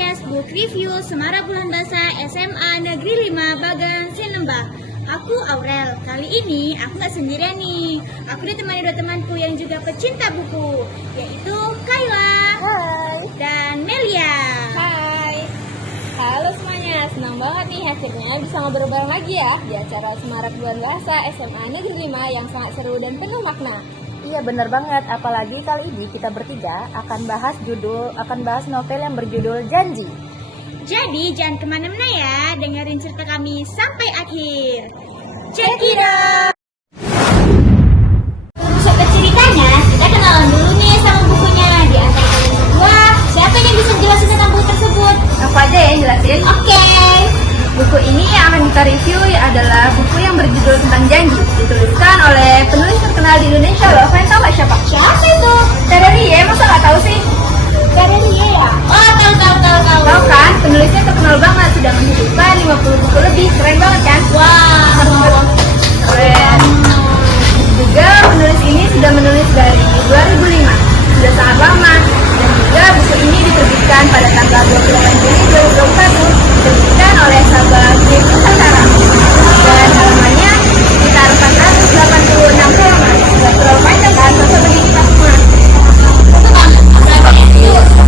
podcast Book Review Semara Bulan Bahasa SMA Negeri 5 Bagan Sinembah. Aku Aurel. Kali ini aku gak sendirian nih. Aku ditemani dua temanku yang juga pecinta buku, yaitu Kayla. Hai. Dan Melia. Hai. Halo semuanya, senang banget nih akhirnya bisa ngobrol bareng lagi ya di acara Semarak Bulan Bahasa SMA Negeri 5 yang sangat seru dan penuh makna. Iya benar banget, apalagi kali ini kita bertiga akan bahas novel yang berjudul Janji. Jadi jangan kemana-mana ya, dengerin cerita kami sampai akhir. Check it out! Sobat ceritanya, kita kenalan dulu nih sama bukunya. Di antara kalian berdua, siapa yang bisa jelasin tentang buku tersebut? Aku aja yang jelasin. Oke. Buku ini yang akan kita review adalah buku yang berjudul tentang janji, dituliskan oleh penulis terkenal di Indonesia loh. Kalian tahu nggak siapa? Siapa itu? Terelie, masa nggak tahu sih? Terelie ya? Oh, tahu. Tahu kan? Penulisnya terkenal banget, sudah menghidupkan 50 buku lebih. Keren banget kan? Wow. Keren. Juga penulis ini sudah menulis dari 2005, sudah sangat lama. Dan juga buku ini diterbitkan pada tanggal 28 Juli 2021, diterbitkan oleh Sabah Game Nusantara. Dan halamannya sekitar 486 halaman. Tidak terlalu panjang kan? Masa bagi kita semua.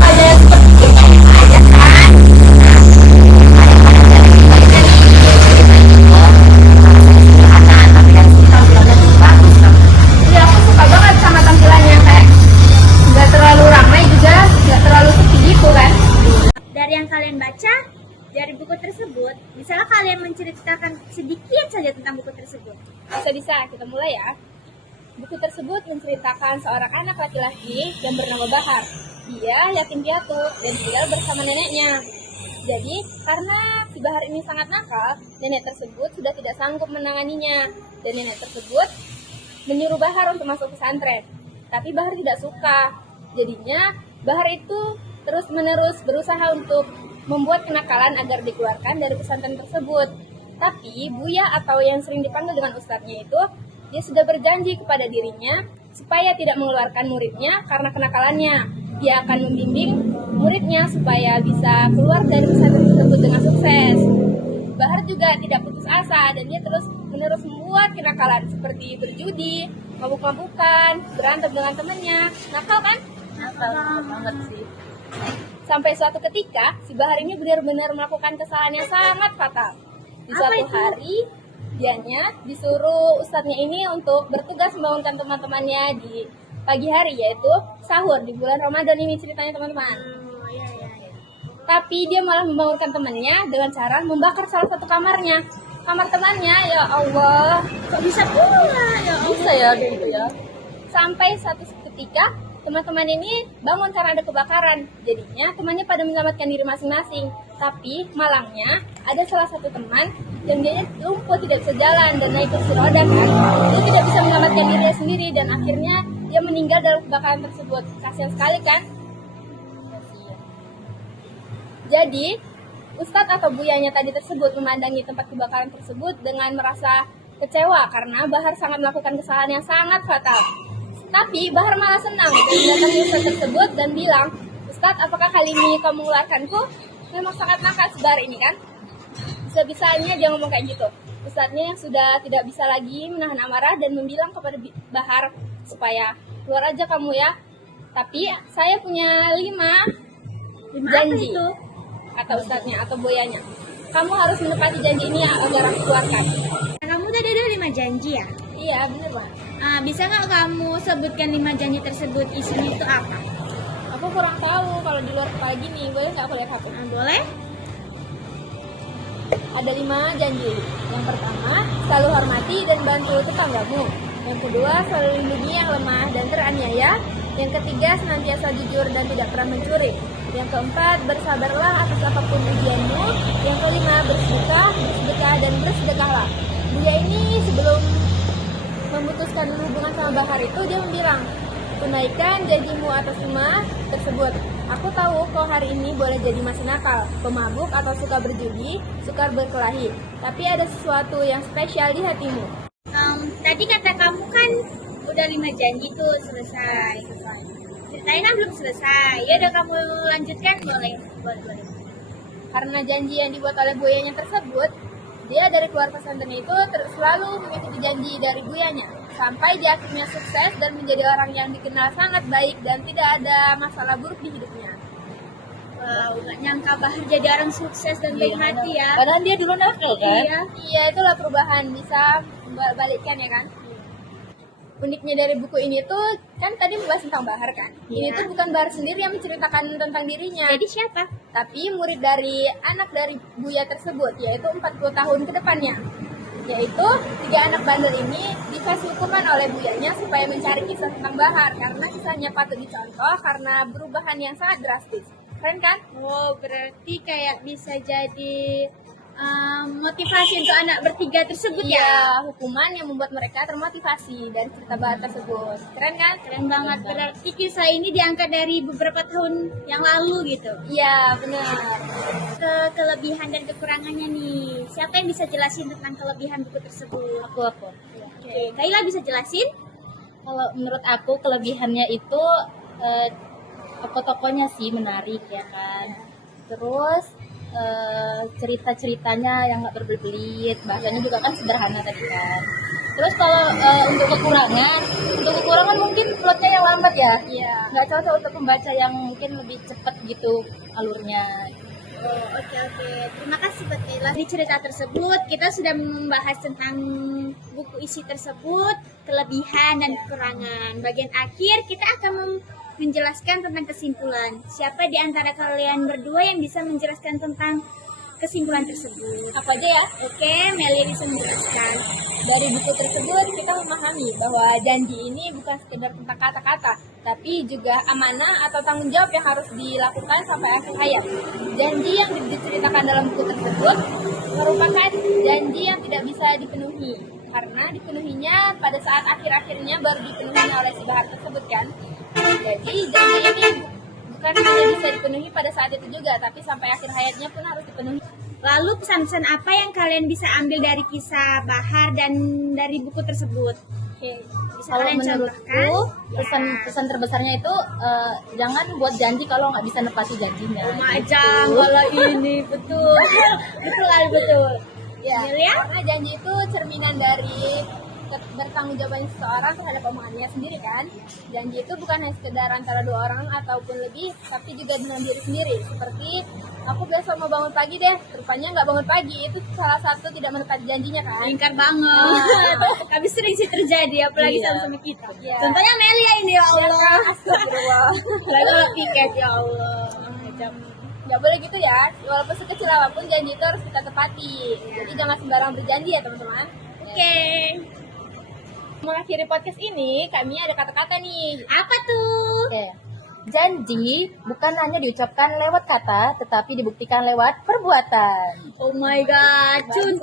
Ada seperti aja kan? Iya, aku suka banget sama tampilannya, kayak nggak terlalu ramai juga, nggak terlalu sepi gitu kan. Dari yang kalian baca dari buku tersebut, misalnya kalian menceritakan sedikit saja tentang buku tersebut. Bisa, kita mulai ya. Buku tersebut menceritakan seorang anak laki-laki yang bernama Bahar. Dia yatim piatu dan tinggal bersama neneknya. Jadi, karena si Bahar ini sangat nakal, nenek tersebut sudah tidak sanggup menanganinya. Dan nenek tersebut menyuruh Bahar untuk masuk pesantren. Tapi Bahar tidak suka. Jadinya, Bahar itu terus-menerus berusaha untuk membuat kenakalan agar dikeluarkan dari pesantren tersebut. Tapi, Buya atau yang sering dipanggil dengan ustadznya itu, dia sudah berjanji kepada dirinya supaya tidak mengeluarkan muridnya karena kenakalannya. Dia akan membimbing muridnya supaya bisa keluar dari pesantren tersebut dengan sukses. Bahar juga tidak putus asa dan dia terus-menerus membuat kenakalan seperti berjudi, mabuk-mabukan, berantem dengan temannya. Nakal kan? Nakal banget sih. Sampai suatu ketika, si Bahar ini benar-benar melakukan kesalahan yang sangat fatal. Di suatu hari, dianya disuruh ustadznya ini untuk bertugas membangunkan teman-temannya di pagi hari, yaitu sahur di bulan Ramadan ini ceritanya teman-teman. Tapi dia malah membangunkan temannya dengan cara membakar salah satu kamarnya. Kamar temannya, ya Allah. Kok bisa pula? Ya Allah. Bisa ya gitu ya. Sampai satu ketika teman-teman ini bangun karena ada kebakaran. Jadinya temannya pada menyelamatkan diri masing-masing. Tapi malangnya ada salah satu teman yang dia lumpuh, tidak bisa jalan dan naik kursi roda kan. Dia tidak bisa menyelamatkan dirinya sendiri dan akhirnya dia meninggal dalam kebakaran tersebut. Kasihan sekali kan? Jadi, ustadz atau buyanya tadi tersebut memandangi tempat kebakaran tersebut dengan merasa kecewa karena Bahar sangat melakukan kesalahan yang sangat fatal. Tapi Bahar malah senang dan mendatangi ustadz tersebut dan bilang, "Ustadz, apakah kali ini kamu mengeluarkanku? Memang sangat nakal si Bahar ini kan?" Bisa-bisanya dia ngomong kayak gitu. Ustadznya yang sudah tidak bisa lagi menahan amarah dan membilang kepada Bahar supaya keluar aja kamu ya. Tapi saya punya 5 janji, kata ustadznya atau boyanya. Kamu harus menepati janji ini agar aku keluarkan. Kamu tadi ada 5 janji ya? Iya, bener banget. Bisa nggak kamu sebutkan 5 janji tersebut, isinya itu apa? Aku kurang tahu kalau di luar kepala gini. Boleh nggak aku lihat HP? Boleh? Ada 5 janji. Yang pertama, selalu hormati dan bantu tetanggamu. Yang kedua, selalu lindungi yang lemah dan teraniaya. Yang ketiga, senantiasa jujur dan tidak pernah mencuri. Yang keempat, bersabarlah atas apapun ujianmu. Yang kelima, bersedekah dan bersedekahlah. Dia ini sebelum memutuskan hubungan sama Bahar itu, dia bilang, tunaikan janjimu atas 5 tersebut. Aku tahu kau hari ini boleh jadi masih nakal, pemabuk atau suka berjudi, suka berkelahi. Tapi ada sesuatu yang spesial di hatimu. Tadi kata kamu kan udah 5 janji tuh selesai. Ceritanya kan belum selesai. Ya udah kamu lanjutkan, boleh. Karena janji yang dibuat oleh buyanya tersebut, dia dari keluar pesantren itu selalu mengikuti janji dari buyanya, sampai dia akhirnya sukses dan menjadi orang yang dikenal sangat baik dan tidak ada masalah buruk di hidupnya. Wow, gak nyangka Bahar jadi orang sukses dan baik hati ya. Padahal dia dulu nakal kan? Iya. Iya, itulah perubahan, bisa balikkan ya kan. Uniknya dari buku ini tuh, kan tadi membahas tentang Bahar kan. Ini Iya. tuh bukan Bahar sendiri yang menceritakan tentang dirinya, Jadi siapa? tapi murid dari anak dari Buya tersebut, yaitu 40 tahun ke depannya. Yaitu 3 anak bandel ini dikasih hukuman oleh buyanya supaya mencari kisah tentang Bahar, karena kisahnya patut dicontoh karena perubahan yang sangat drastis. Keren kan? Oh, berarti kayak bisa jadi motivasi untuk anak bertiga tersebut ya. Iya, hukuman yang membuat mereka termotivasi dari cerita Bahar tersebut. Keren kan? Keren banget. Berarti kisah ini diangkat dari beberapa tahun yang lalu gitu. Iya, benar. Kelebihan dan kekurangannya nih. Siapa yang bisa jelasin tentang kelebihan buku tersebut? Aku. Oke, Kaila bisa jelasin? Kalau menurut aku kelebihannya itu tokoh-tokohnya sih menarik ya kan. Terus cerita-ceritanya yang nggak berbelit, bahasanya juga kan sederhana tadi kan. Terus kalau untuk kekurangan mungkin plotnya yang lambat ya. Iya. Nggak cocok untuk pembaca yang mungkin lebih cepat gitu alurnya. Oh, oke. Terima kasih buat Kaila. Di cerita tersebut kita sudah membahas tentang buku isi tersebut, kelebihan dan kekurangan. Bagian akhir kita akan menjelaskan tentang kesimpulan. Siapa di antara kalian berdua yang bisa menjelaskan tentang kesimpulan tersebut? Apa aja ya? Oke, Melia bisa menjelaskan. Dari buku tersebut kita memahami bahwa janji ini bukan sekedar tentang kata-kata, tapi juga amanah atau tanggung jawab yang harus dilakukan sampai akhir hayat. Janji yang diceritakan dalam buku tersebut merupakan janji yang tidak bisa dipenuhi, karena dipenuhinya pada saat akhir-akhirnya baru dipenuhi oleh si Bahar tersebut kan. Jadi janji ini bukan hanya bisa dipenuhi pada saat itu juga, tapi sampai akhir hayatnya pun harus dipenuhi. Lalu pesan-pesan apa yang kalian bisa ambil dari kisah Bahar dan dari buku tersebut? Oke. Bisa Kalau kalian menurutku contohkan? pesan terbesarnya itu jangan buat janji kalau nggak bisa nepati janjinya. Macam kalau ini betul. betul. Ya, Melia? karena janji itu cerminan dari bertanggung jawaban seseorang terhadap omongannya sendiri kan. Janji itu bukan hanya sekedar antara 2 orang ataupun lebih, tapi juga dengan diri sendiri. Seperti aku besok mau bangun pagi deh, rupanya nggak bangun pagi, itu salah satu tidak menepati janjinya kan. Lingkar banget. Tapi sering sih terjadi, apalagi Iya. sama kita. Iya. Contohnya Melia ini ya Allah. Astagfirullah. Lalu tiket ya Allah. Macam Nggak boleh gitu ya, walaupun sekecil apapun janji itu harus kita tepati. Jadi jangan sembarang berjanji ya teman-teman. Oke. Mengakhiri podcast ini, kami ada kata-kata nih. Apa tuh? Oke. Janji bukan hanya diucapkan lewat kata, tetapi dibuktikan lewat perbuatan. Oh my god, cun.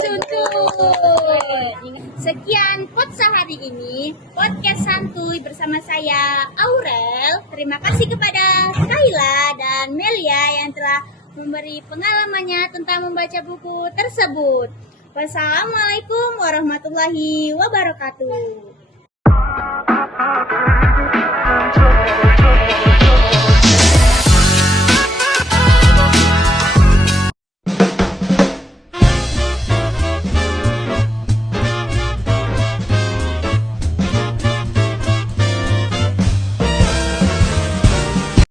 Sekian pot sehari ini, podcast santuy bersama saya Aurel. Terima kasih kepada Kaila dan Melia yang telah memberi pengalamannya tentang membaca buku tersebut. Wassalamualaikum warahmatullahi wabarakatuh.